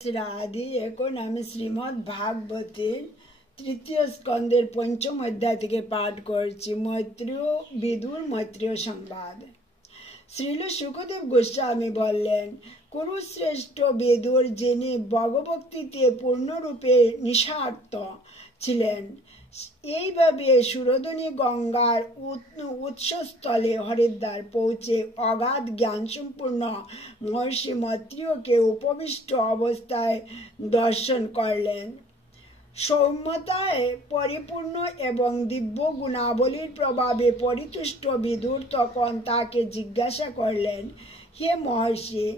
রাধে। এখন আমি শ্রীমদ্ ভাগবতের তৃতীয় স্কন্দের পঞ্চম অধ্যায় থেকে পাঠ করছি। মৈত্রেয় বিদুর মৈত্রেয় সংবাদ। শ্রীল সুখদেব গোস্বামী বললেন, কুরুশ্রেষ্ঠ বিদুর, যিনি ভগবক্তিতে পূর্ণরূপে নিঃস্বার্থ ছিলেন, এইভাবে সুরধনী গঙ্গার উৎসস্থলে হরিদ্বার পৌঁছে অগাধ জ্ঞান সম্পূর্ণ মহর্ষি মৈত্রেয়কে উপবিষ্ট অবস্থায় দর্শন করলেন। সৌম্যতায় পরিপূর্ণ এবং দিব্য গুণাবলীর প্রভাবে পরিতুষ্ট বিদুর তখন তাকে জিজ্ঞাসা করলেন, হে মহর্ষি,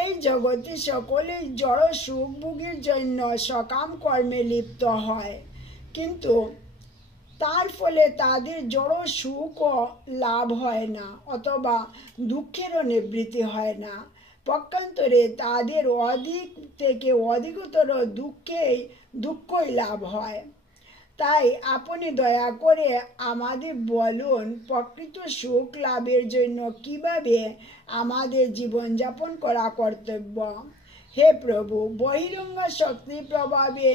এই জগতে সকলেই জড় সুখ ভোগের জন্য সকাম কর্মে লিপ্ত হয়, কিন্তু তার ফলে তাদের জড় সুখও লাভ হয় না অথবা দুঃখেরও নিবৃত্তি হয় না। পক্ষান্তরে তাদের অধিক থেকে অধিকতর দুঃখই লাভ হয়। তাই আপনি দয়া করে আমাদের বলুন, প্রকৃত সুখ লাভের জন্য কিভাবে আমাদের জীবনযাপন করা কর্তব্য। হে প্রভু, বহিরঙ্গ শক্তির প্রভাবে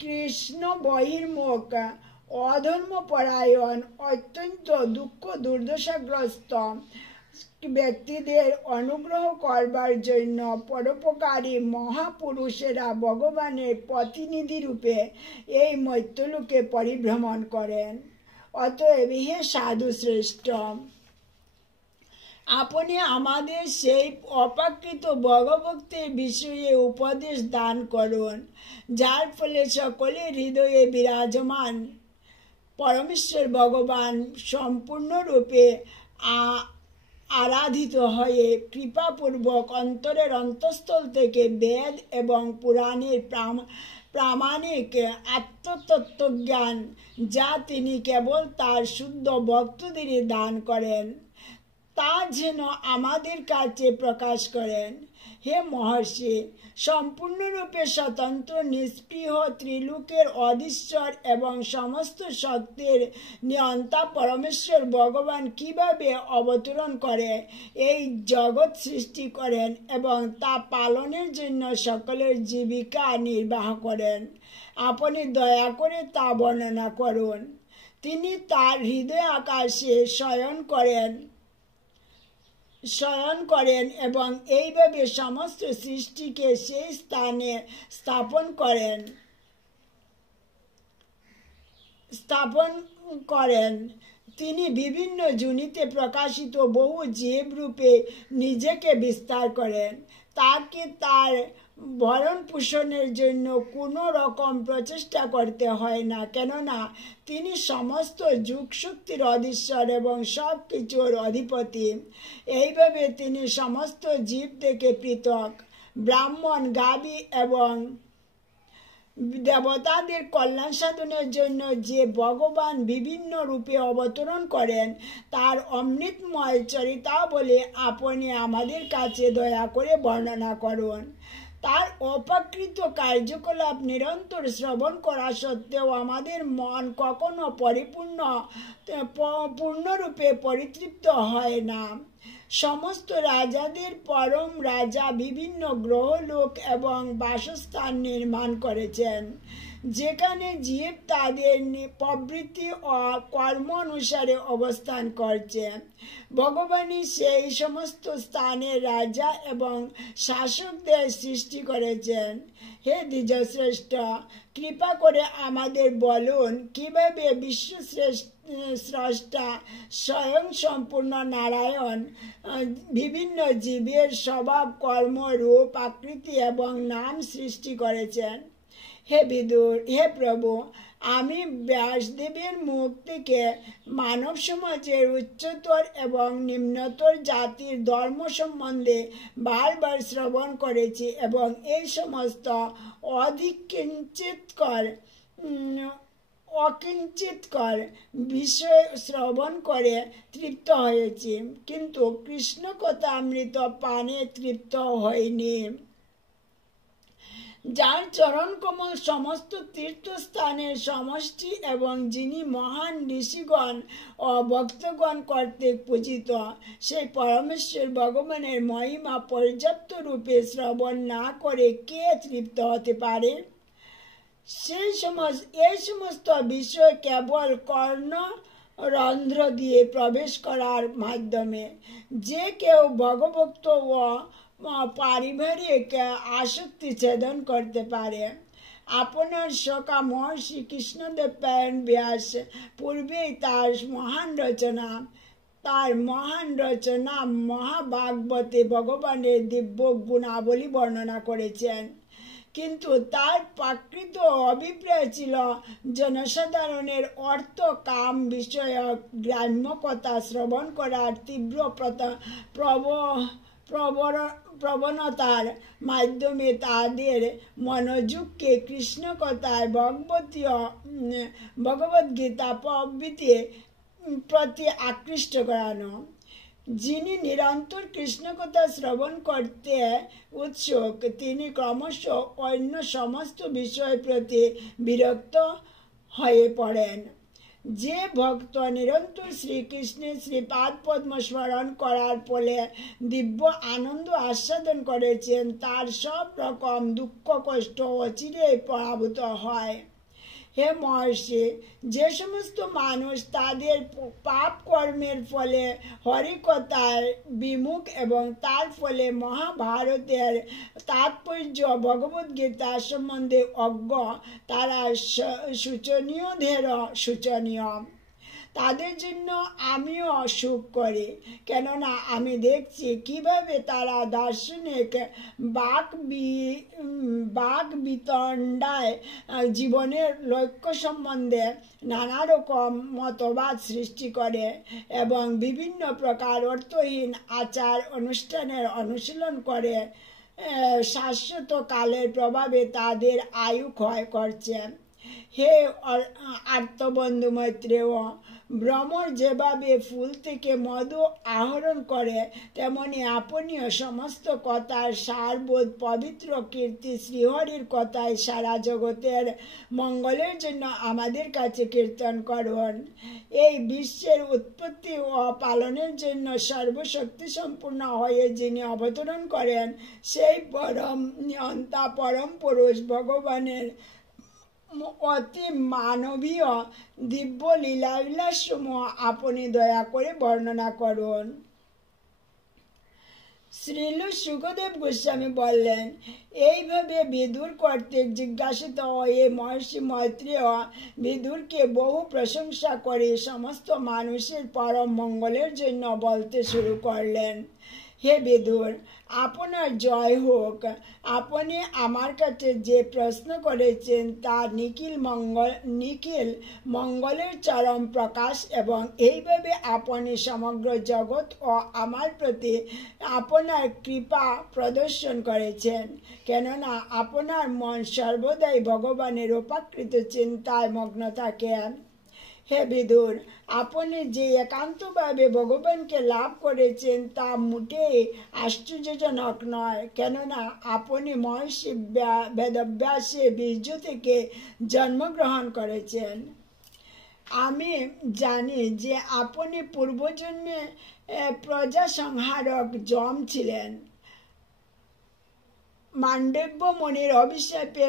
কৃষ্ণ বহির্মুখ অধর্মপরায়ণ অত্যন্ত দুঃখ দুর্দশাগ্রস্ত ব্যক্তিদের অনুগ্রহ করবার জন্য পরোপকারী মহাপুরুষেরা ভগবানের প্রতিনিধি রূপে এই মর্ত্যলোকে পরিভ্রমণ করেন। অতএব হে সাধু শ্রেষ্ঠ, আপনি আমাদের সেই অপ্রাকৃত ভগভক্তির বিষয়ে উপদেশ দান করুন, যার ফলে সকলের হৃদয়ে বিরাজমান পরমেশ্বর ভগবান সম্পূর্ণরূপে আরাধিত হয়ে কৃপাপূর্বক অন্তরের অন্তঃস্থল থেকে বেদ এবং পুরাণের প্রামাণিক আত্মতত্ত্বজ্ঞান, যা তিনি কেবল তার শুদ্ধ ভক্তদেরই দান করেন, তা যেন আমাদের কাছে প্রকাশ করেন। হে মহর্ষি, সম্পূর্ণরূপে স্বতন্ত্র নিষ্পৃহ ত্রিলোকের অধীশ্বর এবং সমস্ত শক্তির নিয়ন্তা পরমেশ্বর ভগবান কিভাবে অবতরণ করে এই জগৎ সৃষ্টি করেন এবং তা পালনের জন্য সকলের জীবিকা নির্বাহ করেন, আপনি দয়া করে তা বর্ণনা করুন। তিনি তার হৃদয় আকাশে শয়ন করেন এবং এইভাবে সমস্ত সৃষ্টিকে সেই স্থানে স্থাপন করেন। তিনি বিভিন্ন যোনিতে প্রকাশিত বহু জীব রূপে নিজেকে বিস্তার করেন। তাকে তার ভরণ পোষণের জন্য কোনো রকম প্রচেষ্টা করতে হয় না, কেননা তিনি সমস্ত যুগশক্তির অধীশ্বর এবং সব কিছুর অধিপতি। এইভাবে তিনি সমস্ত জীব থেকে পৃথক। ব্রাহ্মণ, গাভী এবং দেবতাদের কল্যাণ সাধনের জন্য যে ভগবান বিভিন্ন রূপে অবতরণ করেন, তার অমৃতময় চরিতাবলী আপনি আমাদের কাছে দয়া করে বর্ণনা করুন। তার অপ্রাকৃত কার্যকলাপ নিরন্তর শ্রবণ করা সত্ত্বেও আমাদের মন কখনো পূর্ণরূপে পরিতৃপ্ত হয় না। সমস্ত রাজাদের পরম রাজা বিভিন্ন গ্রহলোক এবং বাসস্থান নির্মাণ করেছেন, যেখানে জীব তাদের প্রবৃত্তি ও কর্ম অনুসারে অবস্থান করছে। ভগবানই সেই সমস্ত স্থানের রাজা এবং শাসকদের সৃষ্টি করেছেন। হে দ্বিজশ্রেষ্ঠ, কৃপা করে আমাদের বলুন, কিভাবে বিশ্বস্রষ্টা স্বয়ং সম্পূর্ণ নারায়ণ বিভিন্ন জীবের স্বভাব, কর্ম, রূপ, আকৃতি এবং নাম সৃষ্টি করেছেন। হে বিদুর, হে প্রভু, আমি ব্যাসদেবের মুখ থেকে মানব সমাজের উচ্চতর এবং নিম্নতর জাতির ধর্ম সম্বন্ধে বারবার শ্রবণ করেছি এবং এই সমস্ত অকিঞ্চিতকর বিষয় শ্রবণ করে তৃপ্ত হয়েছি, কিন্তু কৃষ্ণ কথামৃত পানে তৃপ্ত হইনি। যার চরণ কমল সমস্ত তীর্থস্থানের সমষ্টি এবং যিনি মহান ঋষিগণ ও ভক্তগণ কর্তৃক পূজিত, সেই পরমেশ্বর ভগবানের মহিমা পর্যাপ্ত রূপে শ্রবণ না করে কে তৃপ্ত হতে পারে? এই সমস্ত বিষয় কেবল কর্ণ রন্ধ্র দিয়ে প্রবেশ করার মাধ্যমে যে কেউ ভগভক্ত ও পারিবারিক আসক্তি ছেদন করতে পারে। আপনার সখা মহর্ষি কৃষ্ণদেব পায়ন ব্যাস পূর্বেই তার মহান রচনা মহাভাগবতে ভগবানের দিব্য গুণাবলী বর্ণনা করেছেন, কিন্তু তার প্রাকৃত অভিপ্রায় ছিল জনসাধারণের অর্থ কাম বিষয়ক গ্রাম্য কথা শ্রবণ করার তীব্র প্রবণতার মাধ্যমে তাদের মনোযোগকে কৃষ্ণ কথায় ভগবদ্গীতা প্রভৃতির প্রতি আকৃষ্ট করানো। যিনি নিরন্তর কৃষ্ণ কথা শ্রবণ করতে উৎসুক তিনি ক্রমশ অন্য সমস্ত বিষয়ের প্রতি বিরক্ত হয়ে পড়েন। যে ভক্ত নিরন্তর শ্রীকৃষ্ণের শ্রীপাদ পদ্ম স্মরণ করার ফলে দিব্য আনন্দ আস্বাদন করেছেন, তার সব রকম দুঃখ কষ্ট অচিরেই পরাভূত হয়। হে মহর্ষি, যে সমস্ত মানুষ তাদের পাপ কর্মের ফলে হরিকথায় বিমুখ এবং তার ফলে মহাভারতের তাৎপর্য ভগবদ্গীতা সম্বন্ধে অজ্ঞ, তারা শোচনীয়। তাদের জন্য আমিও সুখ করি, কেননা আমি দেখছি কিভাবে তারা দার্শনিক বাকবিতণ্ডায় জীবনের লক্ষ্য সম্বন্ধে নানা রকম মতবাদ সৃষ্টি করে এবং বিভিন্ন প্রকার অর্থহীন আচার অনুষ্ঠানের অনুশীলন করে শাশ্বত কালের প্রভাবে তাদের আয়ু ক্ষয় করছে। হে আর্তবন্ধু মৈত্রেয়, ভ্রমর যেভাবে ফুল থেকে মধু আহরণ করে, তেমনি আপনিও সমস্ত কথার সারবোধ পবিত্র কীর্তি শ্রীহরির কথায় সারা জগতের মঙ্গলের জন্য আমাদের কাছে কীর্তন করুন। এই বিশ্বের উৎপত্তি ও পালনের জন্য সর্বশক্তি সম্পূর্ণ হয়ে যিনি অবতরণ করেন, সেই পরম নিয়ন্তা পরম পুরুষ ভগবানের অতি মানবীয় দিব্য লীলাবিলাসসমূহ আপনি দয়া করে বর্ণনা করুন। শ্রীল সুখদেব গোস্বামী বললেন, এইভাবে বিদুর কর্তৃক জিজ্ঞাসিত হয়ে মহর্ষি মৈত্রেয় বিদুরকে বহু প্রশংসা করে সমস্ত মানুষের পরম মঙ্গলের জন্য বলতে শুরু করলেন। হে বিদুর, আপনার জয় হোক। আপনি আমার কাছে যে প্রশ্ন করেছেন তা নিখিল মঙ্গলের চরম প্রকাশ, এবং এইভাবে আপনি সমগ্র জগৎ ও আমার প্রতি আপনার কৃপা প্রদর্শন করেছেন, কেননা আপনার মন সর্বদাই ভগবানের উপাকৃত চিন্তায় মগ্ন থাকে। হে বিদুর, আপনি যে একান্তভাবে ভগবানকে লাভ করেছেন তা মোটেই আশ্চর্যজনক নয়, কেননা আপনি মহর্ষি বেদব্যাসের বীর্য থেকে জন্মগ্রহণ করেছেন। আমি জানি যে আপনি পূর্বজন্মে প্রজা সংহারক যম ছিলেন। মান্ডব্য মুনির অভিশাপে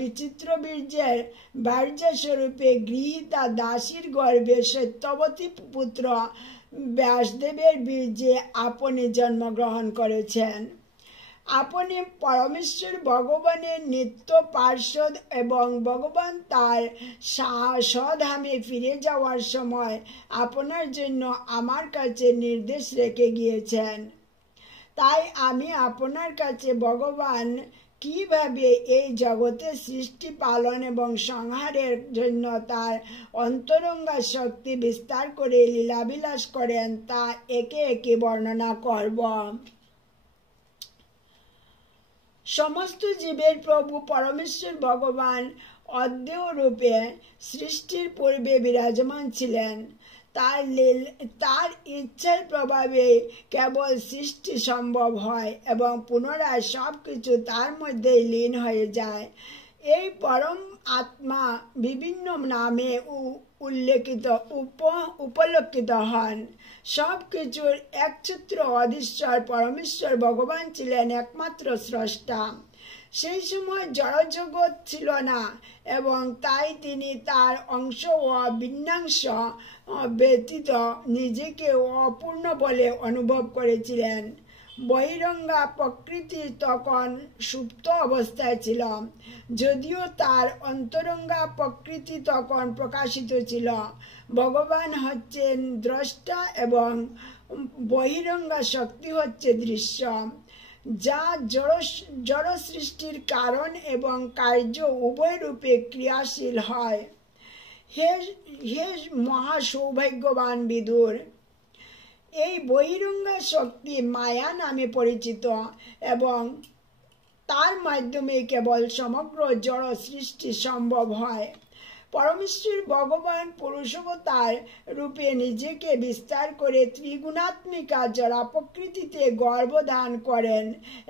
বিচিত্র বীর্যের ভার্যাস্বরূপে গৃহীতা দাসীর গর্ভে সত্যবতী পুত্র ব্যাসদেবের বীর্যে আপনি জন্মগ্রহণ করেছেন। আপনি পরমেশ্বর ভগবানের নিত্য পার্ষদ এবং ভগবান তার স্বধামে ফিরে যাওয়ার সময় আপনার জন্য আমার কাছে নির্দেশ রেখে গিয়েছেন। তাই আমি আপনার কাছে ভগবান কিভাবে এই জগতের সৃষ্টি পালন এবং সংহারের জন্য তার অন্তরঙ্গা শক্তি বিস্তার করে লীলাবিলাস করেন তা একে একে বর্ণনা করব। সমস্ত জীবের প্রভু পরমেশ্বর ভগবান অদ্বৈত রূপে সৃষ্টির পূর্বে বিরাজমান ছিলেন। তার ইচ্ছার প্রভাবে কেবল সৃষ্টি সম্ভব হয় এবং পুনরায় সবকিছু তার মধ্যেই লীন হয়ে যায়। এই পরম আত্মা বিভিন্ন নামে উল্লেখিত উপলক্ষিত হন। সবকিছুর একচ্ছত্র অধীশ্বর পরমেশ্বর ভগবান ছিলেন একমাত্র স্রষ্টা। সেই সময় জড়জগৎ ছিল না এবং তাই তিনি তার অংশ ও ভিন্নাংশ ব্যতীত নিজেকে অপূর্ণ বলে অনুভব করেছিলেন। বহিরঙ্গা প্রকৃতি তখন সুপ্ত অবস্থায় ছিল, যদিও তার অন্তরঙ্গা প্রকৃতি তখন প্রকাশিত ছিল। ভগবান হচ্ছেন দ্রষ্টা এবং বহিরঙ্গা শক্তি হচ্ছে দৃশ্য, যা জড় সৃষ্টির কারণ এবং কার্য উভয় রূপে ক্রিয়াশীল হয়। হে মহা সৌভাগ্যবান বিদুর, এই বহিরঙ্গা শক্তি মায়া নামে পরিচিত এবং তার মাধ্যমে কেবল সমগ্র জড় সৃষ্টি সম্ভব হয়। পরমেশ্বর ভগবান পুরুষাবতার রূপে নিজেকে বিস্তার করে ত্রিগুণাত্মিকা জড়া প্রকৃতিতে গর্ভধান করেন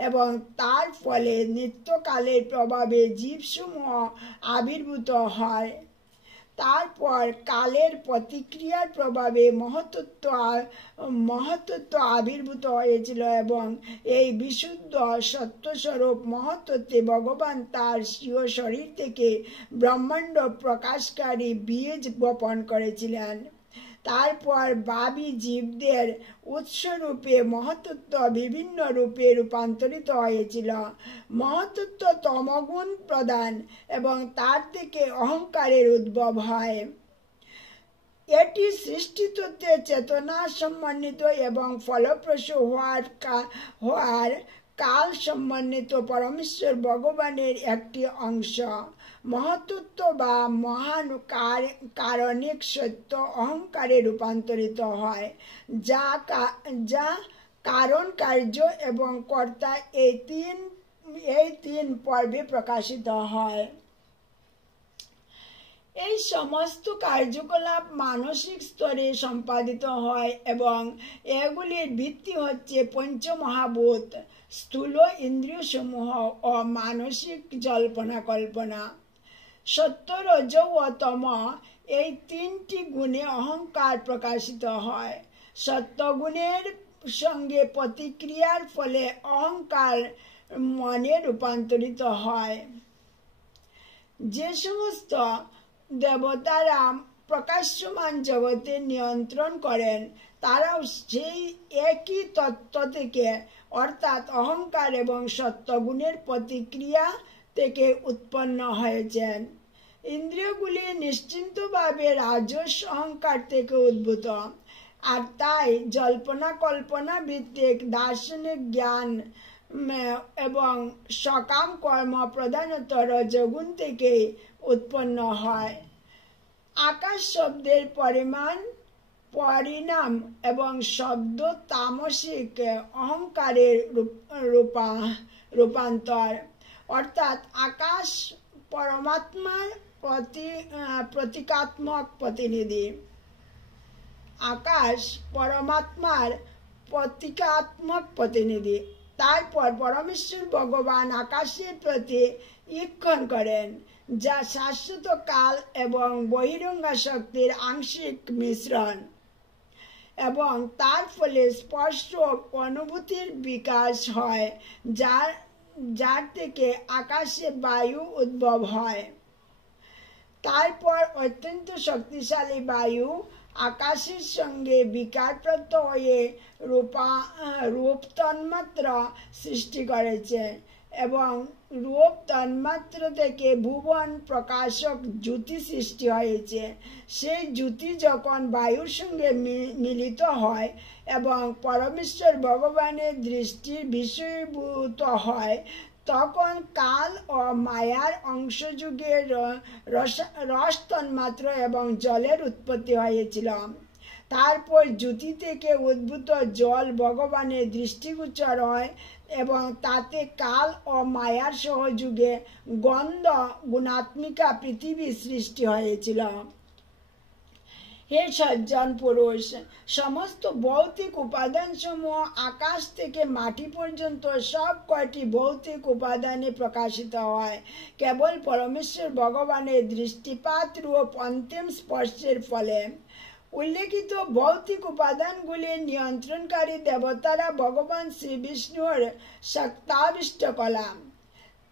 এবং তার ফলে নিত্যকালের প্রভাবে জীবসমূহ আবির্ভূত হয়। তারপর কালের প্রতিক্রিয়ার প্রভাবে মহত্ত্ব আবির্ভূত হয়েছিল এবং এই বিশুদ্ধ সত্যস্বরূপ মহত্ত্বে ভগবান তার স্বীয় শরীর থেকে ব্রহ্মাণ্ড প্রকাশকারী বীজ বপন করেছিলেন। তারপর ভাবী জীবদের উৎসরূপে মহত্ত্ব বিভিন্ন রূপে রূপান্তরিত হয়েছিল। মহত্ত্ব তমগুণ প্রদান এবং তার থেকে অহংকারের উদ্ভব হয়। এটি সৃষ্টিতত্ত্বে চেতনা সমন্বিত এবং ফলপ্রসূ হওয়ার কাল সমন্বিত পরমেশ্বর ভগবানের একটি অংশ। মহত্ত্ব বা মহান কারণিক সত্য অহংকারে রূপান্তরিত হয়, যা কারণ, কার্য এবং কর্তা এই তিন পর্বে প্রকাশিত হয়। এই সমস্ত কার্যকলাপ মানসিক স্তরে সম্পাদিত হয় এবং এগুলির ভিত্তি হচ্ছে পঞ্চমহাভূত, স্থূল ইন্দ্রিয় সমূহ ও মানসিক জল্পনা কল্পনা। সত্য, রজ ও তম এই তিনটি গুণে অহংকার প্রকাশিত হয়। সত্যগুণের সঙ্গে প্রতিক্রিয়ার ফলে অহংকার মনে রূপান্তরিত হয়। যে সমস্ত দেবতারা প্রকাশ্যমান জগতে নিয়ন্ত্রণ করেন, তারাও সেই একই তত্ত্ব থেকে অর্থাৎ অহংকার এবং সত্যগুণের প্রতিক্রিয়া থেকে উৎপন্ন হয়েছেন। ইন্দ্রিয়গুলি নিশ্চিন্তভাবে রাজস অহংকার থেকে উদ্ভূত, আর তাই জল্পনা কল্পনা ভিত্তিক দার্শনিক জ্ঞান এবং সকাম কর্ম প্রধানত রজগুণ থেকে উৎপন্ন হয়। আকাশ শব্দের পরিণাম এবং শব্দ তামসিক অহংকারের রূপান্তর, অর্থাৎ আকাশ পরমাত্মার প্রতীকাত্মক প্রতিনিধি। আকাশ পরমাত্মার প্রতীকাত্মক প্রতিনিধি। তারপর পরমেশ্বর ভগবান আকাশের প্রতি ঈক্ষণ করেন, যা শাশ্বত কাল এবং বহিরঙ্গা শক্তির আংশিক মিশ্রণ, এবং তার ফলে স্পর্শ অনুভূতির বিকাশ হয়, যার থেকে আকাশে বায়ু উদ্ভব হয়। তারপর অত্যন্ত শক্তিশালী বায়ু আকাশের সঙ্গে বিকারপ্রাপ্ত হয়ে রূপ তন্মাত্রা সৃষ্টি করেছে এবং রূপ তন্মাত্রা থেকে ভুবন প্রকাশক জ্যোতি সৃষ্টি হয়েছে। সেই জ্যোতি যখন বায়ুর সঙ্গে মিলিত হয় এবং পরমেশ্বর ভগবানের দৃষ্টির বিষয়ভূত হয়, তখন কাল ও মায়ার অংশযুগে রস তন্মাত্র এবং জলের উৎপত্তি হয়েছিল। তারপর জ্যোতি থেকে উদ্ভূত জল ভগবানের দৃষ্টিগোচর হয় এবং তাতে কাল ও মায়ার সহযোগে গন্ধ গুণাত্মিকা পৃথিবীর সৃষ্টি হয়েছিল। হে সজ্জন পুরুষ, সমস্ত ভৌতিক উপাদান সমূহ আকাশ থেকে মাটি পর্যন্ত সব কয়টি ভৌতিক উপাদানে প্রকাশিত হয় কেবল পরমেশ্বর ভগবানের দৃষ্টিপাত রূপ অন্তিম স্পর্শের ফলে। উল্লেখিত ভৌতিক উপাদানগুলির নিয়ন্ত্রণকারী দেবতারা ভগবান শ্রী বিষ্ণুর শক্তাবিষ্ট কলা।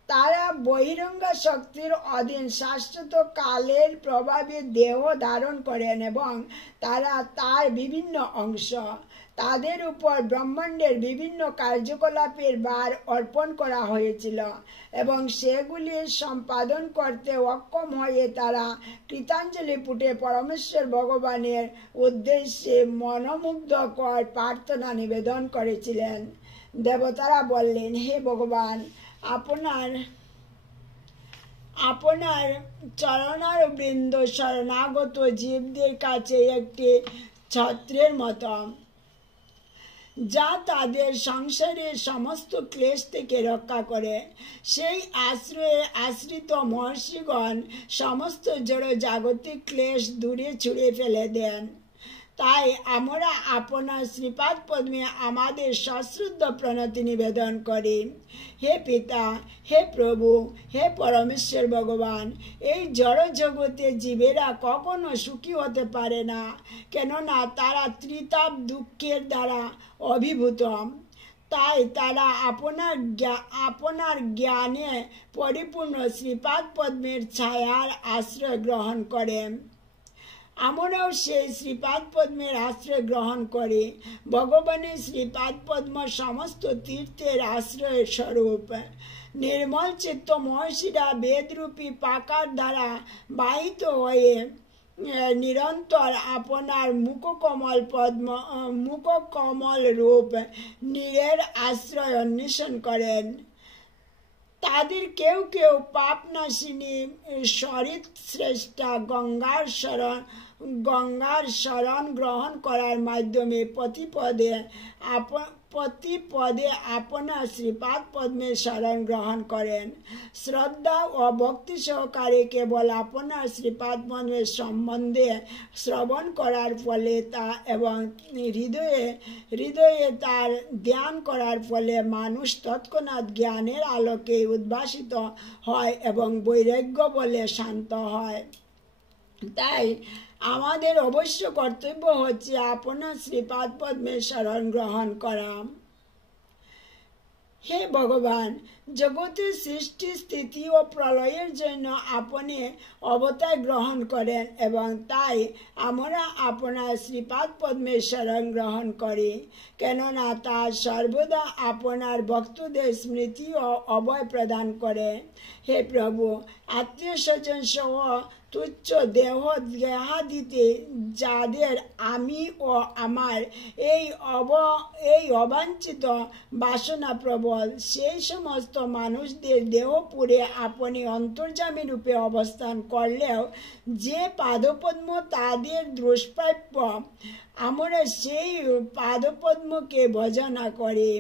তারা বহিরঙ্গা শক্তির অধীন শাশ্বত কালের প্রভাবে দেহ ধারণ করেন এবং তারা তার বিভিন্ন অংশ। তাদের উপর ব্রহ্মাণ্ডের বিভিন্ন কার্যকলাপের ভার অর্পণ করা হয়েছিল এবং সেগুলি সম্পাদন করতে অক্ষম হয়ে তারা কৃতাঞ্জলি পুটে পরমেশ্বর ভগবানের উদ্দেশ্যে মনোমুগ্ধকর প্রার্থনা নিবেদন করেছিলেন। দেবতারা বললেন, হে ভগবান, আপনার চরণার বৃন্দ শরণাগত জীবদের কাছে একটি ছত্রের মতো, যা তাদের সংসারের সমস্ত ক্লেশ থেকে রক্ষা করে। সেই আশ্রয়ে আশ্রিত মহর্ষিগণ সমস্ত জড় জাগতিক ক্লেশ দূরে ছুঁড়ে ফেলে দেন। তাই আমরা আপনার শ্রীপাদ পদ্মে আমাদের সশ্রদ্ধ প্রণতি নিবেদন করি। হে পিতা, হে প্রভু, হে পরমেশ্বর ভগবান, এই জড় জগতে জীবেরা কখনো সুখী হতে পারে না, কেননা তারা ত্রিতাপ দুঃখের দ্বারা অভিভূত। তাই তারা আপনার জ্ঞানে পরিপূর্ণ শ্রীপাদ পদ্মের ছায়ার আশ্রয় গ্রহণ করে। আমরাও সেই শ্রীপাদ পদ্মের আশ্রয় গ্রহণ করি। ভগবানের শ্রীপাদ পদ্ম সমস্ত তীর্থের আশ্রয় স্বরূপ। নির্মল চিত্ত মহর্ষিরা বেদরূপী পাকার দ্বারা বাহিত হয়ে নিরন্তর আপনার মুখকমল রূপ নীরের আশ্রয় অন্বেষণ করেন। তাদের কেউ কেউ পাপনাশিনী সরিত শ্রেষ্ঠা গঙ্গার শরণ গ্রহণ করার মাধ্যমে প্রতি পদে আপনার শ্রীপাদ পদ্মের শরণ গ্রহণ করেন। শ্রদ্ধা ও ভক্তি সহকারে কেবল আপনার শ্রীপাদ পদ্মের সম্বন্ধে শ্রবণ করার ফলে তা এবং হৃদয়ে তার ধ্যান করার ফলে মানুষ তৎক্ষণাৎ জ্ঞানের আলোকে উদ্ভাসিত হয় এবং বৈরাগ্য বলে শান্ত হয়। তাই আমাদের অবশ্য কর্তব্য হচ্ছে আপনার শ্রীপাদ পদ্মের শরণ গ্রহণ করা। হে ভগবান, জগতের সৃষ্টি স্থিতি ও প্রলয়ের জন্য আপনি অবতার গ্রহণ করেন এবং তাই আমরা আপনার শ্রীপাদ পদ্মের শরণ গ্রহণ করি, কেননা তা সর্বদা আপনার ভক্তদের স্মৃতি ও অভয় প্রদান করে। হে প্রভু, আত্মীয় স্বজন সহ তুচ্ছ দেহাদিতে যাদের আমি ও আমার এই অবাঞ্ছিত বাসনা প্রবল, সেই সমস্ত মানুষদের দেহপুরে আপনি অন্তর্যামী রূপে অবস্থান করলেও যে পাদপদ্ম তাদের দুষ্প্রাপ্য, আমরা সেই পাদপদ্মকে ভজনা করি।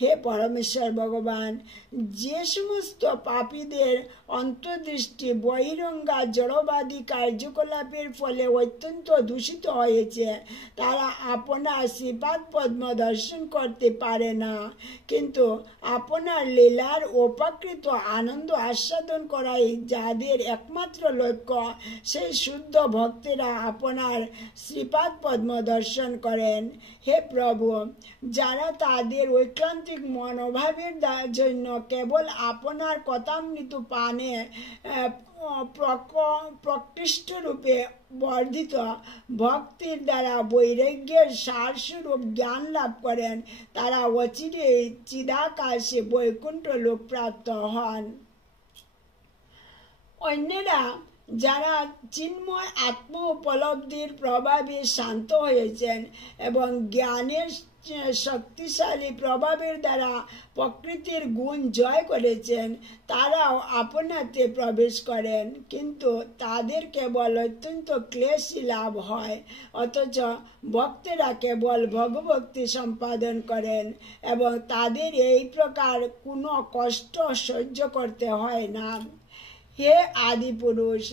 হে পরমেশ্বর ভগবান, যে সমস্ত পাপীদের অন্তর্দৃষ্টি বহিরঙ্গা জড়বাদী কার্যকলাপের ফলে অত্যন্ত দূষিত হয়েছে, তারা আপনার শ্রীপাদ পদ্ম দর্শন করতে পারে না, কিন্তু আপনার লীলার অপ্রাকৃত আনন্দ আস্বাদন করাই যাদের একমাত্র লক্ষ্য, সেই শুদ্ধ ভক্তেরা আপনার শ্রীপাদ পদ্ম দর্শন করেন। হে প্রভু, যারা তাদের ঐকান্তিক মনোভাবের জন্য কেবল আপনার কথামৃত পানে প্রকৃষ্ট রূপে বর্ধিত ভক্তির দ্বারা বৈরাগ্যের সারস্বরূপ জ্ঞান লাভ করেন, তারা অচিরে চিদাকাশে বৈকুণ্ঠ লোক প্রাপ্ত হন। অন্যরা যারা চিন্ময় আত্ম উপলব্ধির প্রভাবে শান্ত হয়েছেন এবং জ্ঞানের শক্তিশালী প্রভাবের দ্বারা প্রকৃতির গুণ জয় করেছেন, তারাও আপনাতে প্রবেশ করেন, কিন্তু তাদের কেবল অত্যন্ত ক্লেশী লাভ হয়। অথচ ভক্তেরা কেবল ভগভক্তি সম্পাদন করেন এবং তাদের এই প্রকার কোনো কষ্ট সহ্য করতে হয় না। হে আদি পুরুষ,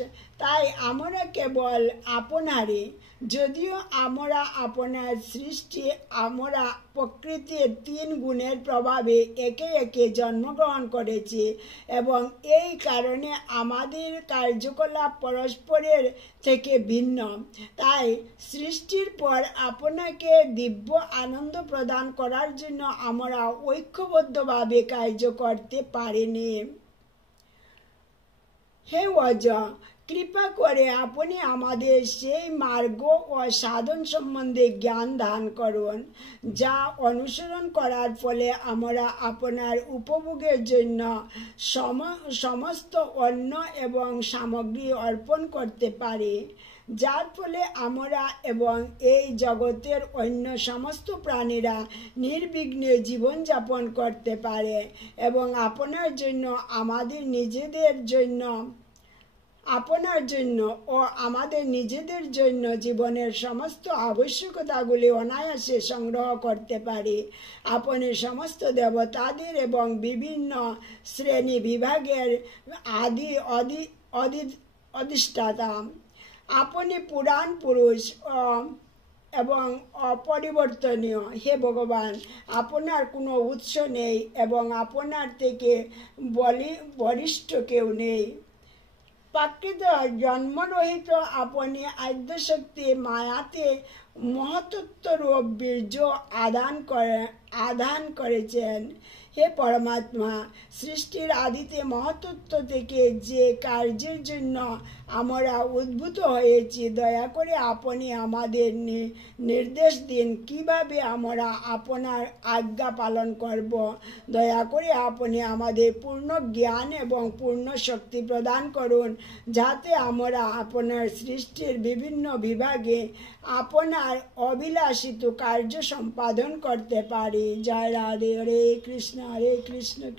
তাই আমরা কেবল আপনারই যদিও আমরা আপনার সৃষ্টি, আমরা প্রকৃতির 3 গুণের প্রভাবে একে একে জন্মগ্রহণ করেছি এবং এই কারণে আমাদের কার্যকলাপ পরস্পরের থেকে ভিন্ন। তাই সৃষ্টির পর আপনাকে দিব্য আনন্দ প্রদান করার জন্য আমরা ঐক্যবদ্ধভাবে কার্য করতে পারিনি। হে ওয়াজ, কৃপা করে আপনি আমাদের সেই মার্গ ও সাধন সম্বন্ধে জ্ঞান দান করুন, যা অনুসরণ করার ফলে আমরা আপনার উপভোগের জন্য সমস্ত অন্ন এবং সামগ্রী অর্পণ করতে পারি, যার ফলে আমরা এবং এই জগতের অন্য সমস্ত প্রাণীরা নির্বিঘ্নে জীবনযাপন করতে পারে এবং আপনার জন্য, ও আমাদের নিজেদের জন্য জীবনের সমস্ত আবশ্যকতাগুলি অনায়াসে সংগ্রহ করতে পারি। আপনি সমস্ত দেবতাদের এবং বিভিন্ন শ্রেণী বিভাগের অধিষ্ঠাতা। আপনি পুরাণ পুরুষ এবং অপরিবর্তনীয়। হে ভগবান, আপনার কোনো উৎস নেই এবং আপনার থেকে বলিষ্ঠ কেউ নেই। প্রাকৃত জন্মরহিত আপনি আদ্যশক্তি মায়াতে মহত্ত্বরূপ বীর্য আদান করেছেন। হে পরমাত্মা, সৃষ্টির আদিতে মহত্ত্ব থেকে যে কার্যের জন্য আমরা উদ্ভূত হয়েছি, দয়া করে আপনি আমাদের নির্দেশ দিন কিভাবে আমরা আপনার আজ্ঞা পালন করব। দয়া করে আপনি আমাদের পূর্ণ জ্ঞান এবং পূর্ণ শক্তি প্রদান করুন, যাতে আমরা আপনার সৃষ্টির বিভিন্ন বিভাগে আপনার অভিলাষিত কার্য সম্পাদন করতে পারি। জয় রাধে। হরে কৃষ্ণ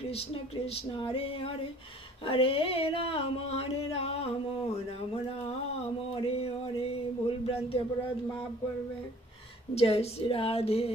কৃষ্ণ কৃষ্ণ হরে হরে, হরে রাম রাম রাম হরে হরে। ভুল ভ্রান্তি অপরাধ মাফ করবে। জয় শ্রী রাধে।